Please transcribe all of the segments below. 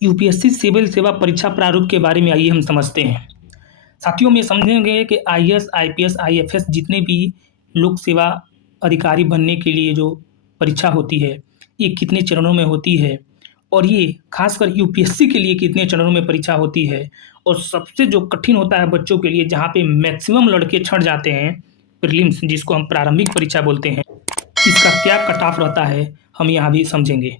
UPSC civil सेवा परीक्षा प्रारूप के बारे में आइए हम समझते हैं। साथियों में समझेंगे कि आईएएस, आईपीएस, आईएफएस जितने भी लोक सेवा अधिकारी बनने के लिए जो परीक्षा होती है, ये कितने चरणों में होती है और ये खासकर यूपीएससी के लिए कितने चरणों में परीक्षा होती है और सबसे जो कठिन होता है बच्चों के लिए, जहाँ पे मैक्सिमम लड़के छँट जाते हैं, प्रीलिम्स जिसको हम प्रारंभिक परीक्षा बोलते हैं, इसका क्या कट ऑफ रहता है हम यहाँ भी समझेंगे।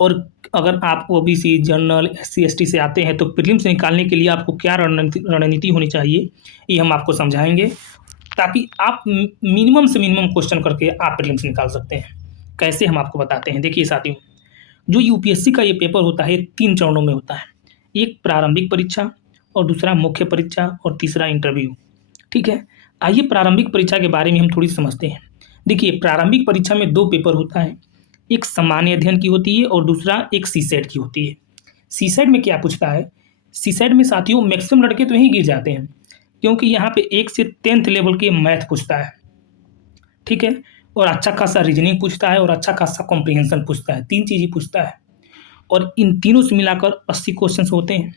और अगर आप ओबीसी, जनरल, एससी, एसटी से आते हैं तो प्रीलिम्स निकालने के लिए आपको क्या रणनीति होनी चाहिए, ये हम आपको समझाएंगे ताकि आप मिनिमम से मिनिमम क्वेश्चन करके आप प्रीलिम्स निकाल सकते हैं। कैसे हम आपको बताते हैं। देखिए साथियों, जो यूपीएससी का ये पेपर होता है 3 चरणों में होता है। एक प्रारंभिक परीक्षा और दूसरा मुख्य परीक्षा और तीसरा इंटरव्यू। ठीक है, आइए प्रारंभिक परीक्षा के बारे में हम थोड़ी समझते हैं। देखिए, प्रारंभिक परीक्षा में 2 पेपर होता है, एक सामान्य अध्ययन की होती है और दूसरा एक सीसेट की होती है। सीसेट में क्या पूछता है, सीसेट में साथियों मैक्सिमम लड़के तो यहीं गिर जाते हैं, क्योंकि यहाँ पे 1 से 10th लेवल के मैथ पूछता है, ठीक है, और अच्छा खासा रीजनिंग पूछता है और अच्छा खासा कॉम्प्रिहेंशन पूछता है। 3 चीज़ें पूछता है और इन तीनों से मिलाकर 80 क्वेश्चन होते हैं,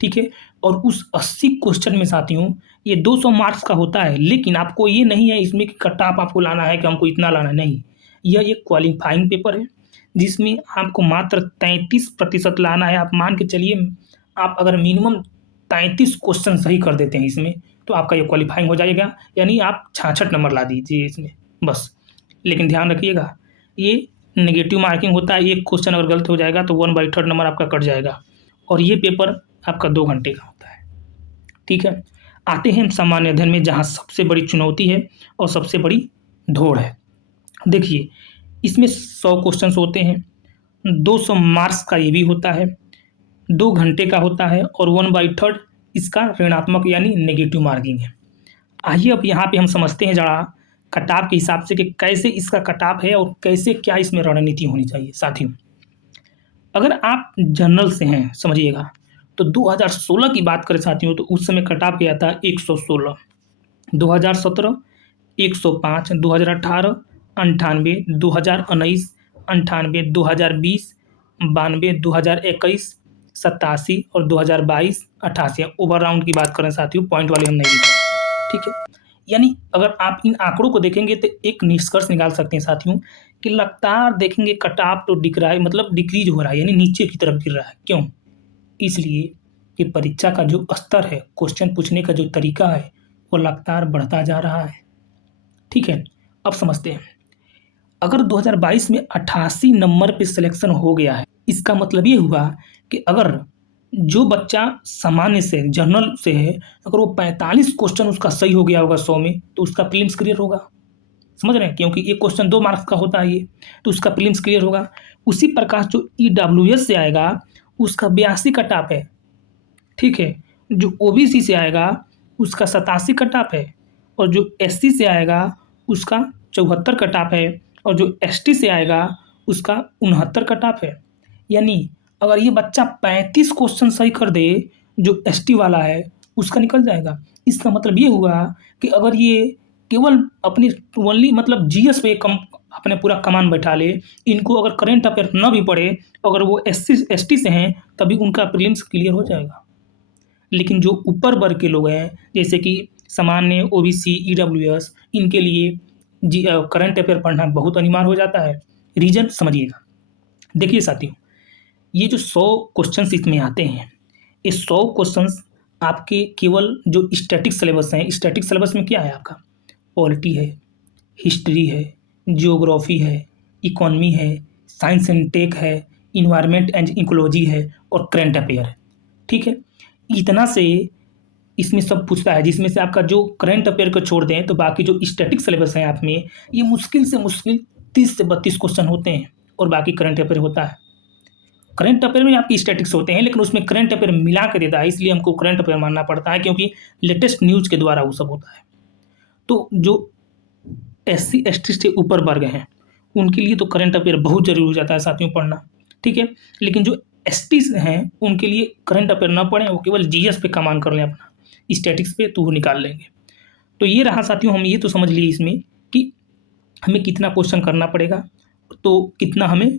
ठीक है। और उस 80 क्वेश्चन में साथियों ये 200 मार्क्स का होता है, लेकिन आपको ये नहीं है इसमें कि कट ऑफ आपको लाना है कि हमको इतना लाना, नहीं। यह एक क्वालिफाइंग पेपर है जिसमें आपको मात्र 33% लाना है। आप मान के चलिए, आप अगर मिनिमम 33 क्वेश्चन सही कर देते हैं इसमें तो आपका ये क्वालिफाइंग हो जाएगा, यानी आप 66 नंबर ला दीजिए इसमें बस। लेकिन ध्यान रखिएगा, ये नेगेटिव मार्किंग होता है, एक क्वेश्चन अगर गलत हो जाएगा तो 1/3 नंबर आपका कट जाएगा और ये पेपर आपका 2 घंटे का होता है, ठीक है। आते हैं हम सामान्य अध्ययन में, जहाँ सबसे बड़ी चुनौती है और सबसे बड़ी दौड़ है। देखिए, इसमें 100 क्वेश्चन होते हैं, 200 मार्क्स का ये भी होता है, 2 घंटे का होता है और 1/3 इसका ऋणात्मक यानी नेगेटिव मार्किंग है। आइए अब यहाँ पे हम समझते हैं जरा कट-ऑफ के हिसाब से कि कैसे इसका कट-ऑफ है और कैसे क्या इसमें रणनीति होनी चाहिए। साथियों, अगर आप जनरल से हैं, समझिएगा, तो 2016 की बात करें साथियों तो उस समय कट-ऑफ क्या था, 116, 2017 105, 2018 98, 2019 98, 2020 92, 2021 87 और 2022 88। ओवर राउंड की बात करें साथियों, पॉइंट वाले हम नहीं लिख रहे, ठीक है। यानी अगर आप इन आंकड़ों को देखेंगे तो एक निष्कर्ष निकाल सकते हैं साथियों कि लगातार देखेंगे कट ऑफ तो दिख रहा है, मतलब डिक्रीज हो रहा है, यानी नीचे की तरफ गिर रहा है। क्यों? इसलिए कि परीक्षा का जो स्तर है, क्वेश्चन पूछने का जो तरीका है, वो लगातार बढ़ता जा रहा है, ठीक है। अब समझते हैं, अगर 2022 में 88 नंबर पे सिलेक्शन हो गया है, इसका मतलब ये हुआ कि अगर जो बच्चा सामान्य से, जनरल से है, अगर वो 45 क्वेश्चन उसका सही हो गया होगा 100 में, तो उसका प्रीलिम्स क्लियर होगा। समझ रहे हैं? क्योंकि एक क्वेश्चन 2 मार्क्स का होता है ये, तो उसका प्रीलिम्स क्लियर होगा। उसी प्रकार जो ईडब्ल्यूएस से आएगा उसका 82 कट ऑफ है, ठीक है। जो ओबीसी से आएगा उसका 87 कट ऑफ है और जो एससी से आएगा उसका 74 कट ऑफ है और जो एसटी से आएगा उसका 69 कट ऑफ है। यानी अगर ये बच्चा 35 क्वेश्चन सही कर दे, जो एसटी वाला है उसका निकल जाएगा। इसका मतलब ये हुआ कि अगर ये केवल अपनी ओनली मतलब जीएस पे कम अपने पूरा कमान बैठा ले, इनको अगर करंट अफेयर न भी पढ़े, अगर वो एसटी से हैं तभी उनका प्रीलिम्स क्लियर हो जाएगा। लेकिन जो ऊपर वर्ग के लोग हैं, जैसे कि सामान्य, ओबीसी, ईडब्ल्यूएस, इनके लिए करंट अफेयर पढ़ना बहुत अनिवार्य हो जाता है। रीजन समझिएगा। देखिए साथियों, ये जो 100 क्वेश्चंस इसमें आते हैं, ये 100 क्वेश्चंस आपके केवल जो स्टैटिक सिलेबस हैं, स्टैटिक सिलेबस में क्या है आपका, पॉलिटी है, हिस्ट्री है, जियोग्राफी है, इकोनॉमी है, साइंस एंड टेक है, इन्वायरमेंट एंड इकोलॉजी है और करंट अफेयर है, ठीक है। इतना से इसमें सब पूछता है, जिसमें से आपका जो करंट अफेयर को छोड़ दें तो बाकी जो स्टैटिक सिलेबस है आप में, ये मुश्किल से मुश्किल 30 से 32 क्वेश्चन होते हैं और बाकी करंट अफेयर होता है। करंट अफेयर में आपकी स्टैटिक्स होते हैं, लेकिन उसमें करंट अफेयर मिला के देता है, इसलिए हमको करंट अफेयर मानना पड़ता है, क्योंकि लेटेस्ट न्यूज़ के द्वारा वो सब होता है। तो जो एससी एसटी से ऊपर वर्ग हैं उनके लिए तो करंट अफेयर बहुत जरूरी हो जाता है साथियों पढ़ना, ठीक है। लेकिन जो एसटी हैं उनके लिए करंट अफेयर ना पढ़ें, वो केवल जीएस पे कमान कर लें, अपना स्टैटिक्स पे तो वो निकाल लेंगे। तो ये रहा साथियों, हम ये तो समझ लिए इसमें कि हमें कितना क्वेश्चन करना पड़ेगा तो कितना हमें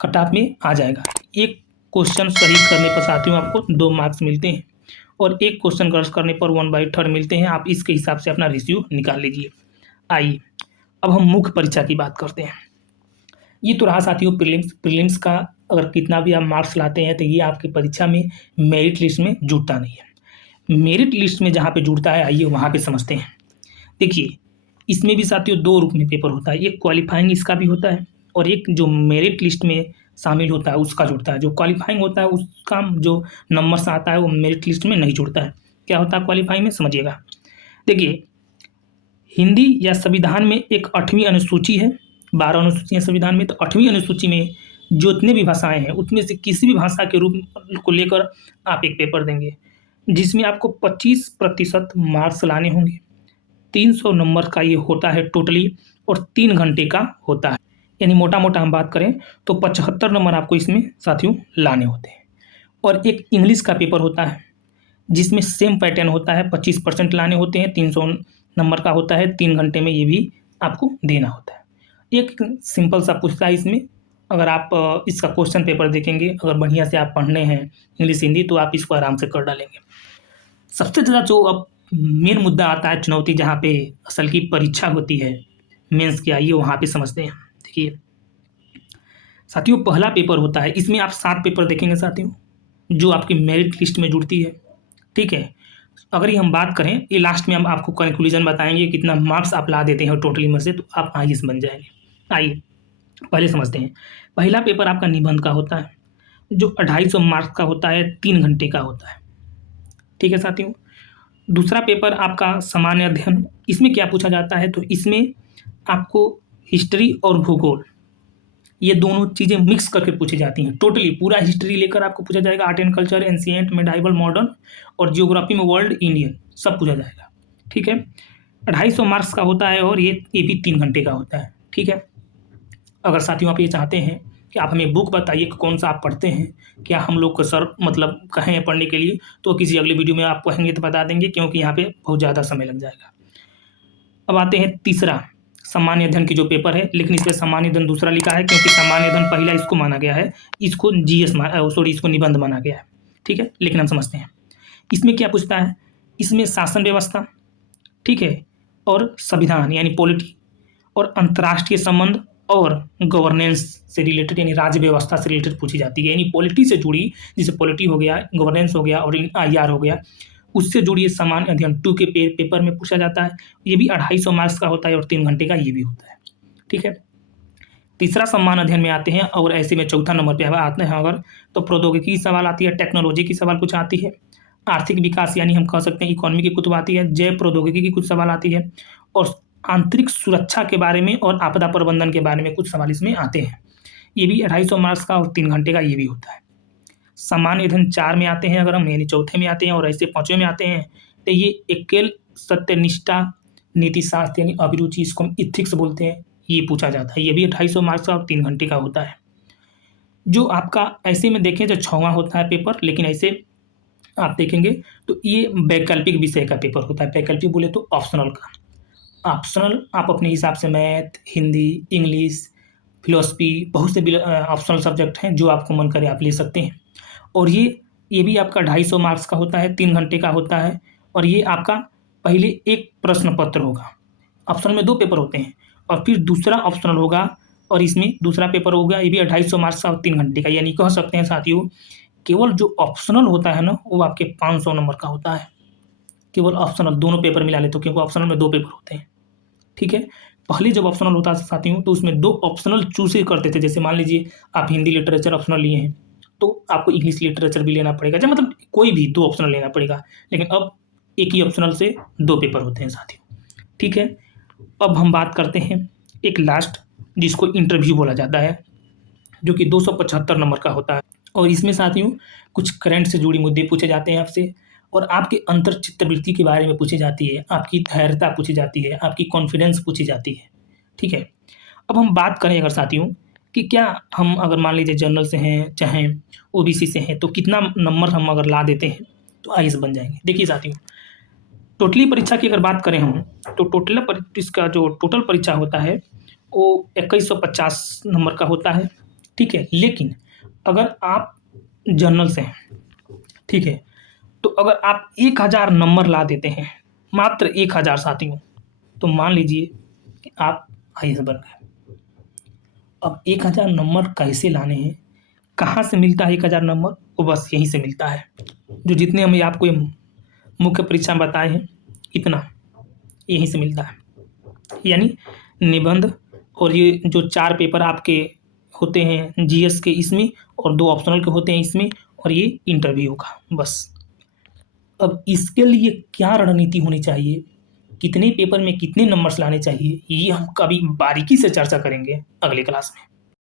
कट ऑफ में आ जाएगा। एक क्वेश्चन सही करने पर साथियों आपको 2 मार्क्स मिलते हैं और एक क्वेश्चन गलत करने पर 1/3 मिलते हैं। आप इसके हिसाब से अपना रेशियो निकाल लीजिए। आइए अब हम मुख्य परीक्षा की बात करते हैं। ये तो रहा साथियों प्रीलिम्स। प्रीलिम्स का अगर कितना भी आप मार्क्स लाते हैं तो ये आपकी परीक्षा में मेरिट लिस्ट में जुड़ता नहीं है। मेरिट लिस्ट में जहाँ पे जुड़ता है आइए वहाँ पे समझते हैं। देखिए इसमें भी साथियों 2 रूप में पेपर होता है, एक क्वालिफाइंग इसका भी होता है और एक जो मेरिट लिस्ट में शामिल होता है उसका जुड़ता है। जो क्वालिफाइंग होता है उसका जो नंबर्स आता है वो मेरिट लिस्ट में नहीं जुड़ता है। क्या होता है क्वालिफाइंग में, समझिएगा। देखिए हिंदी या संविधान में एक 8वीं अनुसूची है, 12 अनुसूची है संविधान में, तो 8वीं अनुसूची में जितने भी भाषाएं हैं उसमें से किसी भी भाषा के रूप को लेकर आप एक पेपर देंगे जिसमें आपको 25% मार्क्स लाने होंगे। 300 नंबर का ये होता है टोटली और 3 घंटे का होता है। यानी मोटा मोटा हम बात करें तो 75 नंबर आपको इसमें साथियों लाने होते हैं। और एक इंग्लिश का पेपर होता है जिसमें सेम पैटर्न होता है, 25% लाने होते हैं, 300 नंबर का होता है, 3 घंटे में ये भी आपको देना होता है। एक सिंपल सा पूछता है इसमें, अगर आप इसका क्वेश्चन पेपर देखेंगे, अगर बढ़िया से आप पढ़ने हैं इंग्लिश हिंदी तो आप इसको आराम से कर डालेंगे। सबसे ज़्यादा जो अब मेन मुद्दा आता है, चुनौती जहाँ पे असल की परीक्षा होती है मेंस की, आइए वहाँ पे समझते हैं। देखिए साथियों पहला पेपर होता है, इसमें आप 7 पेपर देखेंगे साथियों जो आपकी मेरिट लिस्ट में जुड़ती है। ठीक है, अगर ये हम बात करें, ये लास्ट में हम आपको कंक्लूजन बताएंगे कितना मार्क्स आप ला देते हैं टोटली में से, तो आप आईएएस बन जाएंगे। आइए पहले समझते हैं। पहला पेपर आपका निबंध का होता है जो 250 मार्क्स का होता है, 3 घंटे का होता है। ठीक है साथियों, दूसरा पेपर आपका सामान्य अध्ययन। इसमें क्या पूछा जाता है, तो इसमें आपको हिस्ट्री और भूगोल ये दोनों चीज़ें मिक्स करके पूछी जाती हैं। टोटली पूरा हिस्ट्री लेकर आपको पूछा जाएगा, art and culture, ancient, medieval, modern और जियोग्राफी में वर्ल्ड, इंडियन सब पूछा जाएगा। ठीक है, 250 मार्क्स का होता है और ये भी 3 घंटे का होता है। ठीक है, अगर साथियों आप ये चाहते हैं कि आप हमें बुक बताइए कि कौन सा आप पढ़ते हैं, क्या हम लोग को सर मतलब कहें पढ़ने के लिए, तो किसी अगले वीडियो में आप कहेंगे तो बता देंगे, क्योंकि यहाँ पे बहुत ज़्यादा समय लग जाएगा। अब आते हैं तीसरा सामान्य अध्ययन की जो पेपर है, लेकिन इसमें सामान्य अध्ययन दूसरा लिखा है क्योंकि सामान्य अध्ययन पहला इसको माना गया है, इसको इसको निबंध माना गया है। ठीक है, लेकिन हम समझते हैं इसमें क्या पूछता है। इसमें शासन व्यवस्था, ठीक है, और संविधान यानी पॉलिटी और अंतर्राष्ट्रीय संबंध और गवर्नेंस से रिलेटेड यानी राज्य व्यवस्था से रिलेटेड पूछी जाती है। यानी पॉलिटी से जुड़ी, जैसे पॉलिटी हो गया, गवर्नेंस हो गया और आईआर हो गया, उससे जुड़ी सामान्य अध्ययन 2 के पेपर में पूछा जाता है। ये भी 250 मार्क्स का होता है और 3 घंटे का ये भी होता है। ठीक है, तीसरा सम्मान अध्ययन में आते हैं और ऐसे में चौथा नंबर पे आते हैं अगर, तो प्रौद्योगिकी की सवाल आती है, टेक्नोलॉजी की सवाल कुछ आती है, आर्थिक विकास यानी हम कह सकते हैं इकोनॉमी की कुछ आती है, जैव प्रौद्योगिकी की कुछ सवाल आती है और आंतरिक सुरक्षा के बारे में और आपदा प्रबंधन के बारे में कुछ सवाल इसमें आते हैं। ये भी 250 मार्क्स का और 3 घंटे का ये भी होता है। सामान्य अध्ययन 4 में आते हैं अगर हम, यानी चौथे में आते हैं और ऐसे 5वें में आते हैं, तो ये एकेल सत्यनिष्ठा नीति शास्त्र यानी अभिरुचि, इसको हम इथिक्स बोलते हैं, ये पूछा जाता है। ये भी 250 मार्क्स का और 3 घंटे का होता है। जो आपका ऐसे में देखें जो 6वां होता है पेपर, लेकिन ऐसे आप देखेंगे तो ये वैकल्पिक विषय का पेपर होता है। वैकल्पिक बोले तो ऑप्शनल का। ऑप्शनल आप अपने हिसाब से मैथ, हिंदी, इंग्लिश, फिलोसफी, बहुत से ऑप्शनल सब्जेक्ट हैं जो आपको मन करे आप ले सकते हैं। और ये भी आपका 250 मार्क्स का होता है, 3 घंटे का होता है और ये आपका पहले एक प्रश्न पत्र होगा। ऑप्शनल में 2 पेपर होते हैं और फिर दूसरा ऑप्शनल होगा और इसमें दूसरा पेपर होगा, ये भी 250 मार्क्स का और 3 घंटे का। यानी कह सकते हैं साथियों केवल जो ऑप्शनल होता है ना वो आपके 500 नंबर का होता है। केवल ऑप्शनल, दोनों पेपर मिला ले तो, क्योंकि ऑप्शनल में 2 पेपर होते हैं। ठीक है, पहले जब ऑप्शनल होता था साथियों तो उसमें 2 ऑप्शनल चूज करते थे। जैसे मान लीजिए आप हिंदी लिटरेचर ऑप्शनल लिए हैं तो आपको इंग्लिश लिटरेचर भी लेना पड़ेगा, जब मतलब कोई भी 2 ऑप्शनल लेना पड़ेगा। लेकिन अब एक ही ऑप्शनल से 2 पेपर होते हैं साथियों। ठीक है, अब हम बात करते हैं एक लास्ट जिसको इंटरव्यू बोला जाता है, जो कि 275 नंबर का होता है और इसमें साथियों कुछ करंट से जुड़ी मुद्दे पूछे जाते हैं आपसे और आपके अंतर चित्तवृत्ति के बारे में पूछी जाती है, आपकी धैर्यता पूछी जाती है, आपकी कॉन्फिडेंस पूछी जाती है। ठीक है, अब हम बात करें अगर साथियों कि क्या हम अगर मान लीजिए जनरल से हैं चाहे ओबीसी से हैं तो कितना नंबर हम अगर ला देते हैं तो आईएएस बन जाएंगे। देखिए साथियों टोटली परीक्षा की अगर बात करें हम तो इसका जो टोटल परीक्षा होता है वो 2150 नंबर का होता है। ठीक है, लेकिन अगर आप जनरल से हैं, ठीक है। तो अगर आप 1000 नंबर ला देते हैं, मात्र 1000 साथियों, तो मान लीजिए कि आप आईएएस बन गए। अब 1000 नंबर कैसे लाने हैं, कहाँ से मिलता है 1000 नंबर? वो बस यहीं से मिलता है, जो जितने हम आपको ये मुख्य परीक्षा में बताए हैं, इतना यहीं से मिलता है। यानी निबंध और ये जो 4 पेपर आपके होते हैं जीएस के इसमें, और 2 ऑप्शनल के होते हैं इसमें, और ये इंटरव्यू का, बस। अब इसके लिए क्या रणनीति होनी चाहिए, कितने पेपर में कितने नंबर्स लाने चाहिए, ये हम कभी बारीकी से चर्चा करेंगे अगले क्लास में।